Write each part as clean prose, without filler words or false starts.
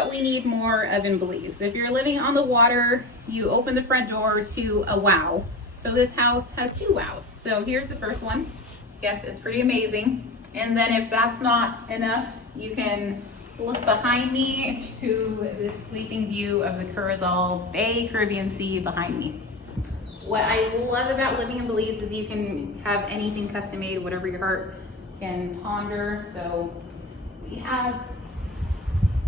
what we need more of in Belize. If you're living on the water, you open the front door to a wow. So this house has two wows. So here's the first one. Yes, it's pretty amazing. And then if that's not enough, you can look behind me to the sweeping view of the Corozal Bay, Caribbean Sea behind me. What I love about living in Belize is you can have anything custom made, whatever your heart can ponder. So we have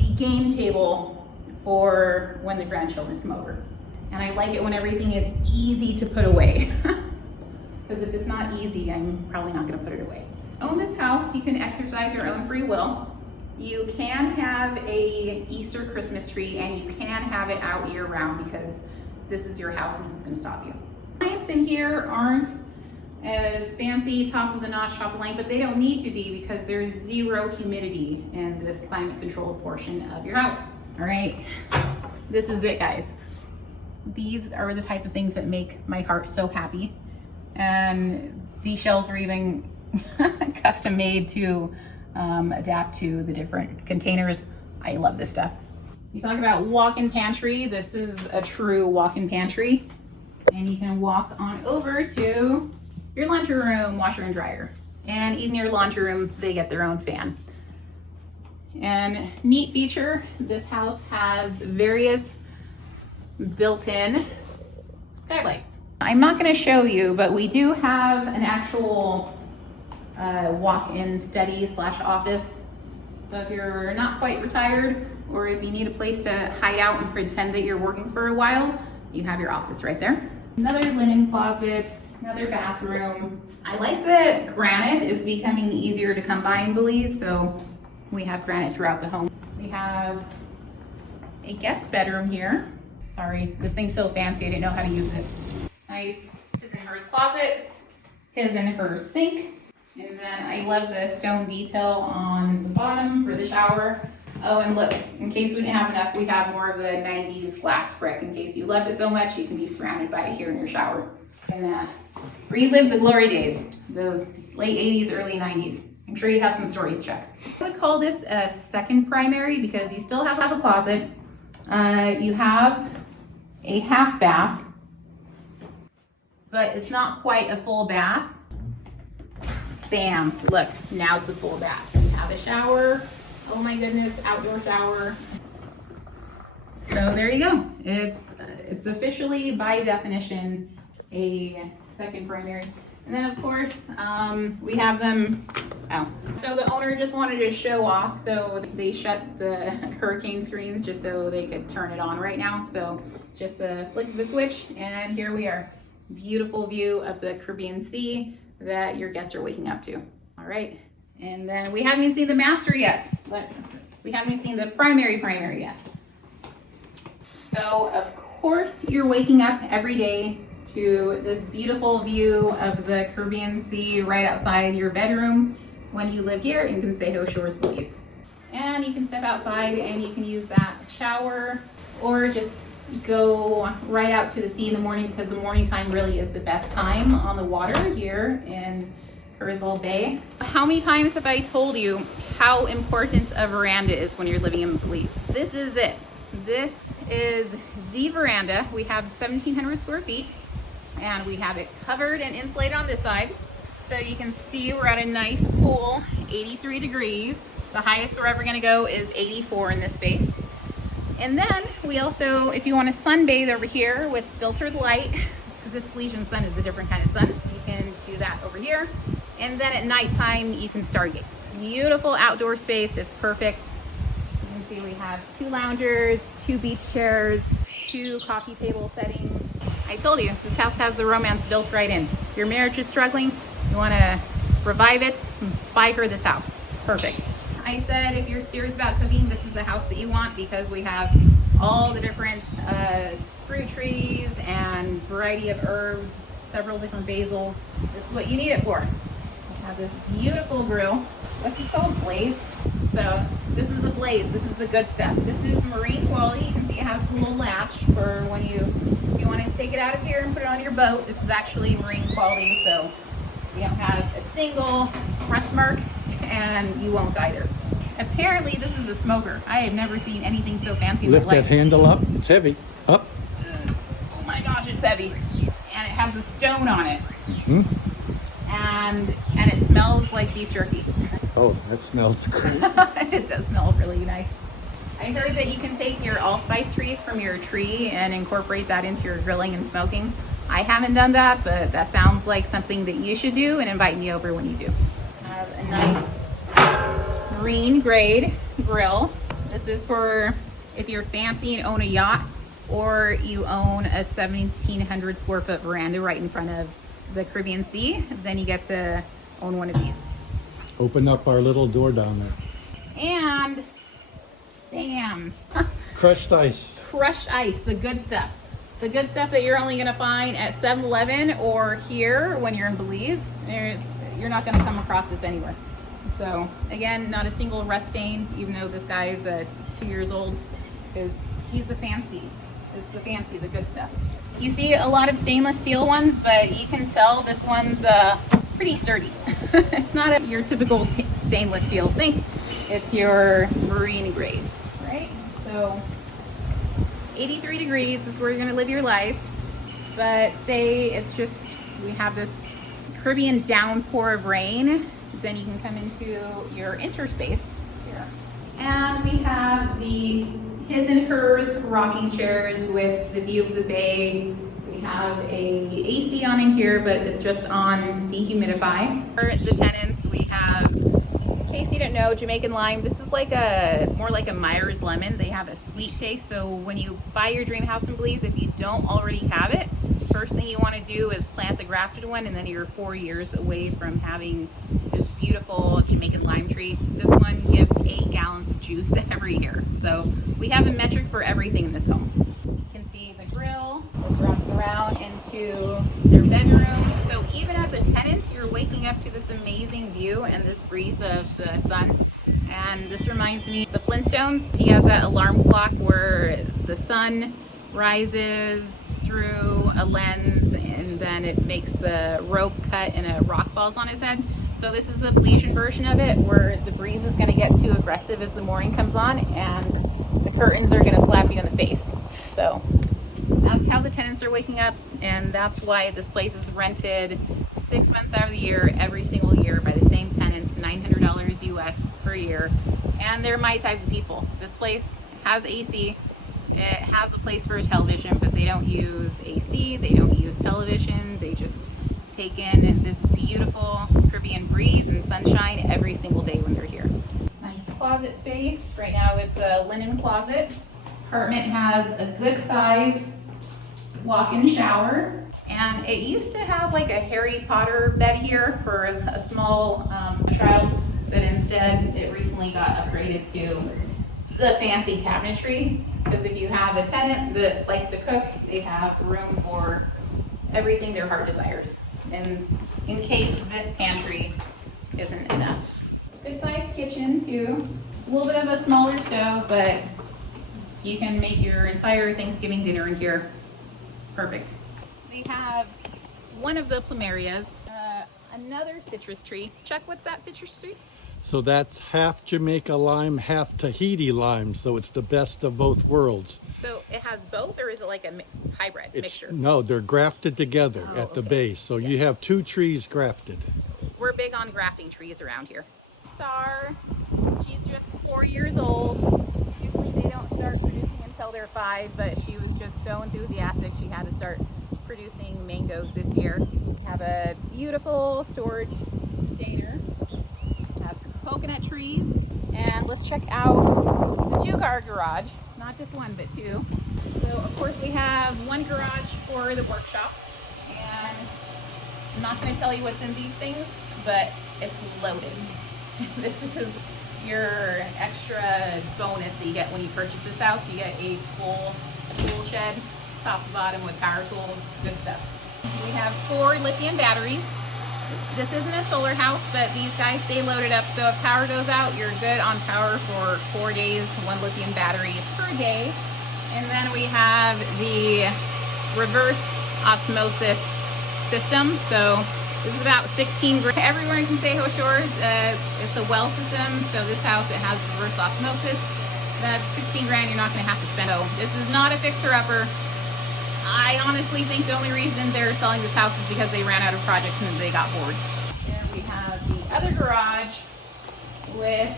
a game table for when the grandchildren come over. And I like it when everything is easy to put away. Because if it's not easy, I'm probably not gonna put it away. Own this house, you can exercise your own free will. You can have a Easter Christmas tree and you can have it out year round because this is your house and who's gonna stop you. Clients in here aren't as fancy, top of the notch, top of the line, but they don't need to be because there's zero humidity in this climate controlled portion of your house. All right, this is it, guys. These are the type of things that make my heart so happy. And these shelves are even custom made to adapt to the different containers. I love this stuff. You talk about walk-in pantry. This is a true walk-in pantry. And you can walk on over to your laundry room, washer and dryer. And even your laundry room, they get their own fan. And neat feature, this house has various built-in skylights. I'm not going to show you, but we do have an actual walk-in study / office. So if you're not quite retired, or if you need a place to hide out and pretend that you're working for a while, you have your office right there. Another linen closet, another bathroom. I like that granite is becoming easier to come by in Belize, so we have granite throughout the home. We have a guest bedroom here. Sorry, this thing's so fancy, I didn't know how to use it. Nice his and hers closet, his and hers sink. And then I love the stone detail on the bottom for the shower. Oh, and look, in case we didn't have enough, we have more of the 90s glass brick. In case you loved it so much, you can be surrounded by it here in your shower. And relive the glory days, those late 80s, early 90s. I'm sure you have some stories, Chuck. I would call this a second primary because you still have a closet. You have a half bath, but it's not quite a full bath. Bam, look, now it's a full bath. You have a shower, oh my goodness, outdoor shower. So there you go. It's officially, by definition, a second primary. And then of course, we have them, so the owner just wanted to show off, so they shut the hurricane screens just so they could turn it on right now. So just a flick of the switch and here we are. Beautiful view of the Caribbean Sea that your guests are waking up to. All right, and then we haven't even seen the master yet. We haven't even seen the primary yet. So of course you're waking up every day to this beautiful view of the Caribbean Sea right outside your bedroom when you live here in Consejo Shores, Belize. And you can step outside and you can use that shower or just go right out to the sea in the morning because the morning time really is the best time on the water here in Corozal Bay. How many times have I told you how important a veranda is when you're living in Belize? This is it. This is the veranda. We have 1,700 square feet and we have it covered and insulated on this side. So you can see we're at a nice cool 83 degrees. The highest we're ever gonna go is 84 in this space. And then we also, if you want to sunbathe over here with filtered light, because this Belizean sun is a different kind of sun, you can do that over here. And then at nighttime, you can stargate. Beautiful outdoor space, it's perfect. You can see we have 2 loungers, 2 beach chairs, 2 coffee table settings. I told you, this house has the romance built right in. Your marriage is struggling, you want to revive it, buy her this house. Perfect. I said if you're serious about cooking, this is the house that you want because we have all the different fruit trees and variety of herbs, several different basils. This is what you need it for. We have this beautiful grill. What's this called? Blaze? So this is a blaze. This is the good stuff. This is marine quality. You can see it has a little latch for when you want to take it out of here and put it on your boat. This is actually marine quality, so you don't have a single rust mark and you won't either. Apparently this is a smoker. I have never seen anything so fancy in my Lift life. that handle up. It's heavy. Up. Oh my gosh, it's heavy. And it has a stone on it. Hmm? And it smells like beef jerky. Oh, that smells great. It does smell really nice. I heard that you can take your allspice trees from your tree and incorporate that into your grilling and smoking. I haven't done that, but that sounds like something that you should do, and invite me over when you do. Have a nice marine grade grill. This is for if you're fancy and own a yacht, or you own a 1,700 square foot veranda right in front of the Caribbean Sea, then you get to own one of these. Open up our little door down there. And bam, Crushed ice. crushed ice, the good stuff. The good stuff that you're only gonna find at 7-Eleven or here when you're in Belize. You're not gonna come across this anywhere. So again, not a single rust stain, even though this guy is 2 years old, because he's the fancy. It's the fancy, the good stuff. You see a lot of stainless steel ones, but you can tell this one's pretty sturdy. It's not your typical stainless steel sink. It's your marine grade, right? So 83 degrees is where you're gonna live your life. But say it's just, we have this Caribbean downpour of rain, then you can come into your interspace here. And we have the his and hers rocking chairs with the view of the bay. We have a AC on in here, but it's just on dehumidify. For the tenants, we have, in case you don't know, Jamaican lime. This is like more like a Myers lemon. They have a sweet taste. So when you buy your dream house in Belize, if you don't already have it, first thing you want to do is plant a grafted one, and then you're 4 years away from having this beautiful Jamaican lime tree. This one gives 8 gallons of juice every year. So we have a metric for everything in this home. You can see the grill. This wraps around into their bedroom. So even as a tenant, you're waking up to this amazing view and this breeze of the sun. And this reminds me of the Flintstones. He has that alarm clock where the sun rises through a lens and then it makes the rope cut and a rock falls on his head. So this is the Belizean version of it, where the breeze is going to get too aggressive as the morning comes on and the curtains are going to slap you in the face. So that's how the tenants are waking up, and that's why this place is rented 6 months out of the year, every single year, by the same tenants, $900 US per year. And they're my type of people. This place has AC. It has a place for a television, but they don't use AC, they don't use television, they just take in this beautiful Caribbean breeze and sunshine every single day when they're here. Nice closet space. Right now it's a linen closet. This apartment has a good size walk-in shower, and it used to have like a Harry Potter bed here for a small child, but instead it recently got upgraded to the fancy cabinetry, because if you have a tenant that likes to cook, they have room for everything their heart desires. And in case this pantry isn't enough. Good sized kitchen too. A little bit of a smaller stove, but you can make your entire Thanksgiving dinner in here. Perfect. We have one of the plumerias, another citrus tree. Chuck, what's that citrus tree? So that's half Jamaica lime, half Tahiti lime. So it's the best of both worlds. So it has both, or is it like a hybrid mixture? No, they're grafted together at the base. So you have 2 trees grafted. We're big on grafting trees around here. Star, she's just 4 years old. Usually they don't start producing until they're 5, but she was just so enthusiastic she had to start producing mangoes this year. We have a beautiful storage container. We have coconut trees. And let's check out the 2-car garage. Not just one, but 2. So of course we have one garage for the workshop, and I'm not going to tell you what's in these things, but it's loaded. This is your extra bonus that you get when you purchase this house. You get a full tool shed, top to bottom, with power tools, good stuff. We have 4 lithium batteries. This isn't a solar house, but these guys stay loaded up, so if power goes out, you're good on power for 4 days, 1 lithium battery per day. And then we have the reverse osmosis system. So This is about 16 grand. Everywhere in Consejo Shores, it's a well system. So this house, it has reverse osmosis. That's 16 grand you're not gonna have to spend. So this is not a fixer-upper. I honestly think the only reason they're selling this house is because they ran out of projects and they got bored. There we have the other garage with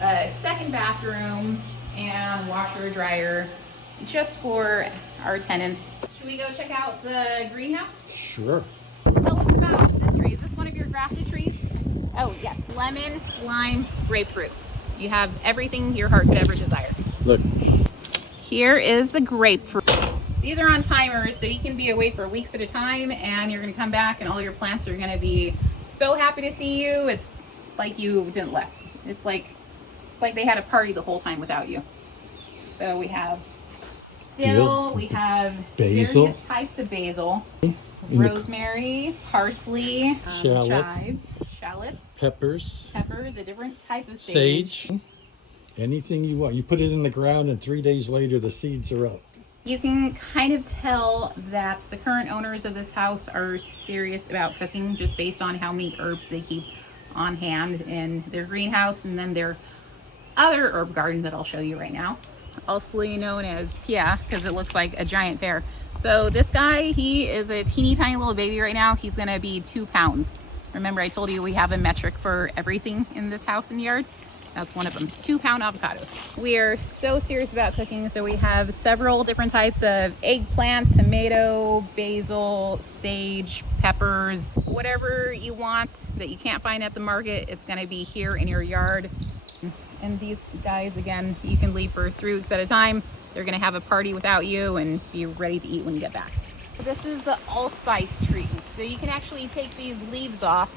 a second bathroom and washer dryer just for our tenants. Should we go check out the greenhouse? Sure. Tell us about this tree. Is this one of your grafted trees? Oh yes, lemon, lime, grapefruit. You have everything your heart could ever desire. Look. Here is the grapefruit. These are on timers, so you can be away for weeks at a time and you're gonna come back and all your plants are gonna be so happy to see you. It's like you didn't left. It's like they had a party the whole time without you. So we have dill, we have basil, various types of basil, rosemary, parsley, chives, shallots, peppers, a different type of sage. Anything you want. You put it in the ground and 3 days later the seeds are up. You can kind of tell that the current owners of this house are serious about cooking just based on how many herbs they keep on hand in their greenhouse and then their other herb garden that I'll show you right now. Also known as Pia because it looks like a giant pear. So this guy, he is a teeny tiny little baby right now. He's gonna be 2 pounds. Remember I told you we have a metric for everything in this house and yard? That's one of them, 2-pound avocados. We are so serious about cooking, so we have several different types of eggplant, tomato, basil, sage, peppers, whatever you want that you can't find at the market, it's gonna be here in your yard. And these guys, again, you can leave for 3 weeks at a time. They're gonna have a party without you and be ready to eat when you get back. This is the allspice tree. So you can actually take these leaves off,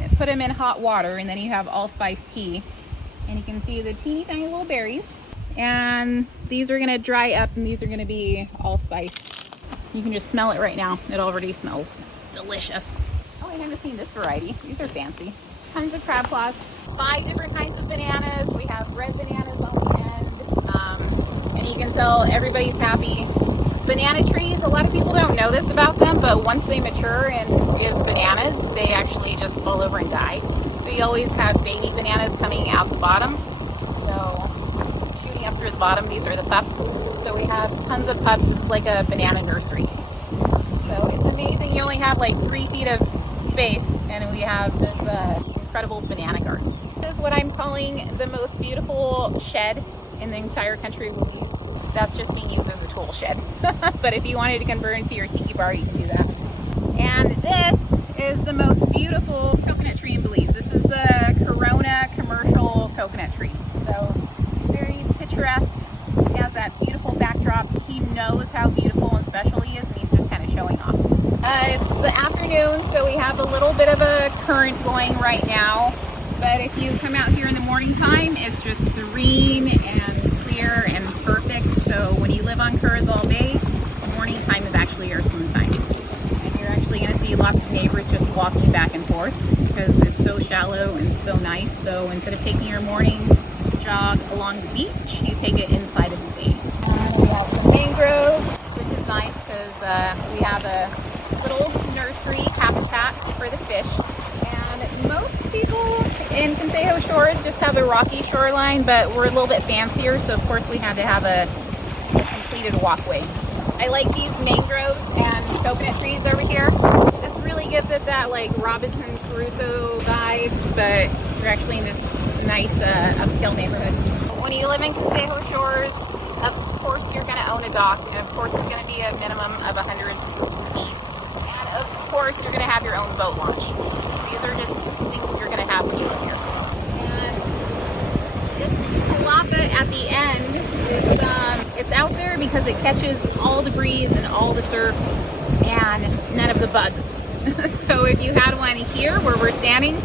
and put them in hot water, and then you have allspice tea. And you can see the teeny tiny little berries. And these are gonna dry up and these are gonna be allspice. You can just smell it right now. It already smells delicious. Oh, I haven't seen this variety. These are fancy. Tons of crab claws. 5 different kinds of bananas. We have red bananas on the end. And you can tell everybody's happy. Banana trees, a lot of people don't know this about them, but once they mature and give bananas, they actually just fall over and die. So you always have baby bananas coming out the bottom. So shooting up through the bottom, these are the pups. So we have tons of pups. This is like a banana nursery. So it's amazing. You only have like 3 feet of space and we have this incredible banana garden. This is what I'm calling the most beautiful shed in the entire country of Belize. That's just being used as a tool shed. But if you wanted to convert into your tiki bar, you can do that. And this is the most beautiful coconut tree in Belize. This is the Corona commercial coconut tree. So very picturesque. He has that beautiful backdrop. He knows how beautiful and special he is and he's just kind of showing off. It's the afternoon, so we have a little bit of a current going right now. But if you come out here in the morning time, it's just serene and clear and perfect. So when you live on Corozal Bay, morning time is actually your swim time. And you're actually going to see lots of neighbors just walking back and forth because it's so shallow and so nice. So instead of taking your morning jog along the beach, you take it inside of the bay. And we have some mangroves, which is nice because we have a little nursery habitat for the fish. And most people in Consejo Shores just have a rocky shoreline, but we're a little bit fancier, so of course we had to have a completed walkway. I like these mangroves and coconut trees over here. This really gives it that like Robinson Crusoe vibe, but you're actually in this nice upscale neighborhood. When you live in Consejo Shores, of course you're going to own a dock, and of course it's going to be a minimum of 100 feet. And of course you're going to have your own boat launch. These are just things you're going to have when you live here. And this palapa at the end is it's out there because it catches all the breeze and all the surf and none of the bugs. So if you had one here where we're standing,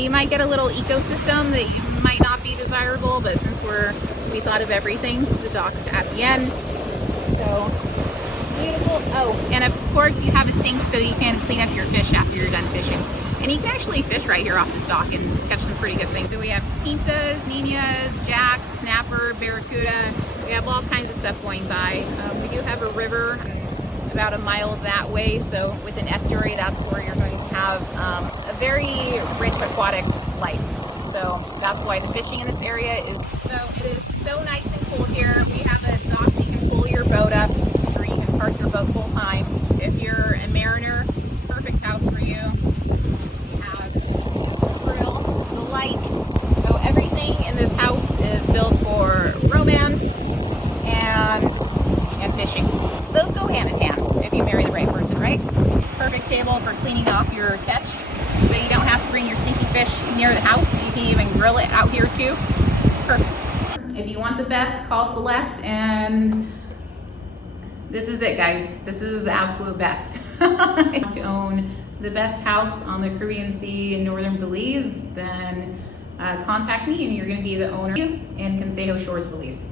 you might get a little ecosystem that you might not be desirable, but since we thought of everything, the dock's at the end. So beautiful. Oh, and of course you have a sink so you can clean up your fish after you're done fishing. And you can actually fish right here off this dock and catch some pretty good things. So we have pintas, niñas, jacks, snapper, barracuda. We have all kinds of stuff going by. We do have a river, about a mile that way. So with an estuary, that's where you're going to have a very rich aquatic life. So that's why the fishing in this area is, so it is so nice and cool here. We have a dock that you can pull your boat up, or you can park your boat full time. If you're a mariner, perfect house for you. We have the grill, the lights. So everything in this house is built for romance and fishing. Those go hand in hand if you marry the right person, right? Perfect table for cleaning off your catch, so you don't have to bring your stinky fish near the house. You can even grill it out here too. Perfect. If you want the best, call Celeste, and this is it, guys. This is the absolute best. To own the best house on the Caribbean Sea in northern Belize, then contact me and you're going to be the owner in Consejo Shores, Belize.